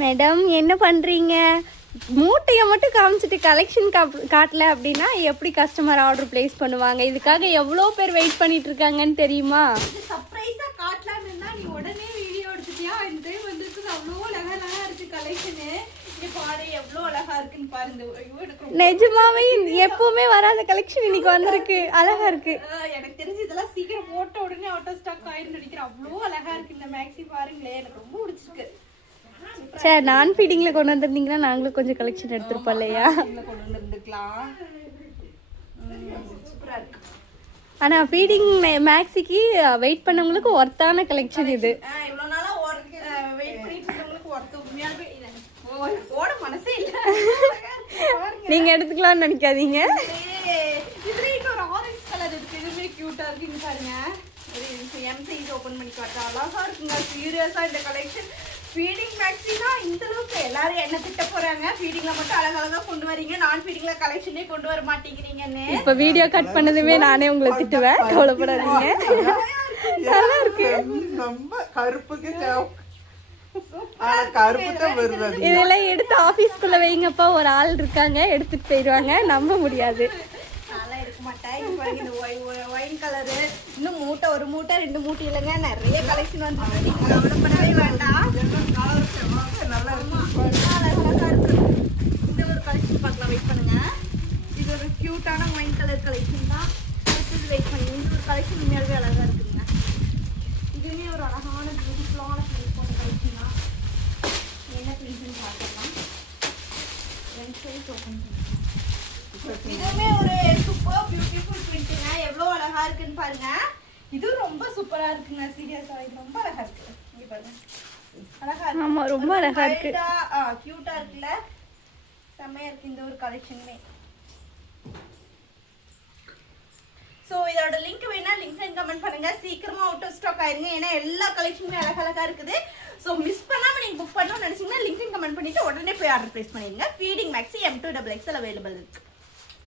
Madam என்ன பண்றீங்க? மூட்டையை மட்டும் காமிச்சிட்டு கலெக்ஷன் காட்டல அப்படின்னா எப்படி கஸ்டமர் ஆர்டர் பிளேஸ் பண்ணுவாங்க? இதுக்காக எவ்வளோ பேர் வெயிட் பண்ணிட்டு இருக்காங்கன்னு தெரியுமா? சர்ப்ரைஸா காட்டலாம்னு இருந்தா நீ உடனே வீடியோ எடுத்துட்டியா? இந்த டைம் வந்துருக்கு அவ்வளோ அழகா இருக்கு கலெக்ஷனு. இங்க பாரு எவ்வளோ அழகா இருக்குன்னு பாருங்க. நிஜமாவே எப்பவுமே வராத கலெக்ஷன் இன்னைக்கு வந்திருக்கு. அழகா இருக்கு. எனக்கு தெரிஞ்சு இதெல்லாம் சீக்கிரம் போட்ட உடனே ஆட்டோ ஸ்டாக் ஆயிரும் நினைக்கிறேன். அவ்வளோ அழகா இருக்கு இந்த மேக்ஸி பாருங்களேன். எனக்கு ரொம்ப பிடிச்சிருக்கு. சரி, நான் ஃபீடிங்ல கொண்டு வந்திருந்தீங்கன்னா நாங்களும் கொஞ்சம் கலெக்ஷன் எடுத்துருப்போம் இல்லையா? கொண்டு வந்துருக்கலாம். சூப்பரா இருக்கு. ஆனா ஃபீடிங் மேக்ஸிக்கு வெயிட் பண்ணவங்களுக்கு ஒர்த்தான கலெக்ஷன் இது. இவ்வளவு நாளா வெயிட் பண்ணிட்டு இருக்கவங்களுக்கு ஒர்த் உண்மையாவே ஓட மனசே இல்ல. நீங்க எடுத்துக்கலாம்னு நினைக்காதீங்க. இதுல இன்னொரு ஆரஞ்சு கலர் இருக்கு. இதுவே கியூட்டா இருக்கு பாருங்க. எம் சைஸ் ஓபன் பண்ணி காட்டுறேன். அழகா இருக்குங்க. சீரியஸா இந்த கலெக்ஷன் ஃபீடிங் மேக்ஸினா இந்த அளவுக்கு எல்லாரும் என்ன திட்ட போறாங்க? ஃபீடிங்ல மட்டும் அழகழகா கொண்டு வரீங்க, நான் ஃபீடிங்ல கலெக்ஷனே கொண்டு வர மாட்டேங்கிறீங்கன்னு. இப்ப வீடியோ கட் பண்ணதுமே நானே உங்களை திட்டுவேன், கவலைப்படாதீங்க. நல்லா இருக்கு. நம்ம கருப்புக்கு கருப்பு வருது. இதெல்லாம் எடுத்து ஆபீஸ்க்குள்ள வைங்கப்பா, ஒரு ஆள் இருக்காங்க எடுத்துட்டு போயிடுவாங்க. நம்ப முடியாது. ஒயின் கலரு இன்னும் மூட்டை, ஒரு மூட்டை 2 மூட்டை இல்லைங்க, நிறைய கலெக்ஷன் வந்து நீங்க கவலைப்படவே வேண்டாம். நல்லா இருக்கு. இந்த ஒரு கலெக்ஷன் பார்க்கலாம், வெயிட் பண்ணுங்க. இது ஒரு கியூட்டான ஒயின் கலர் கலெக்ஷன் தான். அடுத்தது வெயிட் பண்ணுங்க. இந்த ஒரு கலெக்ஷன் உண்மையாகவே அழகா இருக்குங்க. இதுவுமே ஒரு அழகான பியூட்டிஃபுல்லான பிரிண்ட் போட்ட கலெக்ஷன் தான். என்ன பிரிண்ட்னு பார்க்கலாம். ரெண்டு சைஸ் ஓப்பன் பண்ணுங்க. இதுவுமே ஒரு சூப்பர் பியூட்டிஃபுல் பிரிண்ட்ங்க. எவ்வளோ அழகா இருக்குன்னு பாருங்க. இது ரொம்ப சூப்பரா இருக்குங்க. சீரியஸா இது ரொம்ப அழகா இருக்கு. இங்க பாருங்க, அழகா இருக்கு. ஆமா, ரொம்ப அழகா இருக்கு. கியூட்டா இருக்குல்ல, செம்மையா இருக்கு இந்த ஒரு கலெக்ஷனுமே. ஸோ இதோட லிங்க் வேணா லிங்க் கமெண்ட் பண்ணுங்க. சீக்கிரமா அவுட் ஆஃப் ஸ்டாக் ஆயிருங்க. ஏன்னா எல்லா கலெக்ஷனுமே அழகழகா இருக்குது. ஸோ மிஸ் பண்ணாம நீங்க புக் பண்ணணும்னு நினைச்சீங்கன்னா லிங்க் கமெண்ட் பண்ணிட்டு உடனே போய் ஆர்டர் பிளேஸ் பண்ணிடுங்க. ஃபீடிங் மேக்ஸி M2XXL அவைலபிள் இருக்கு.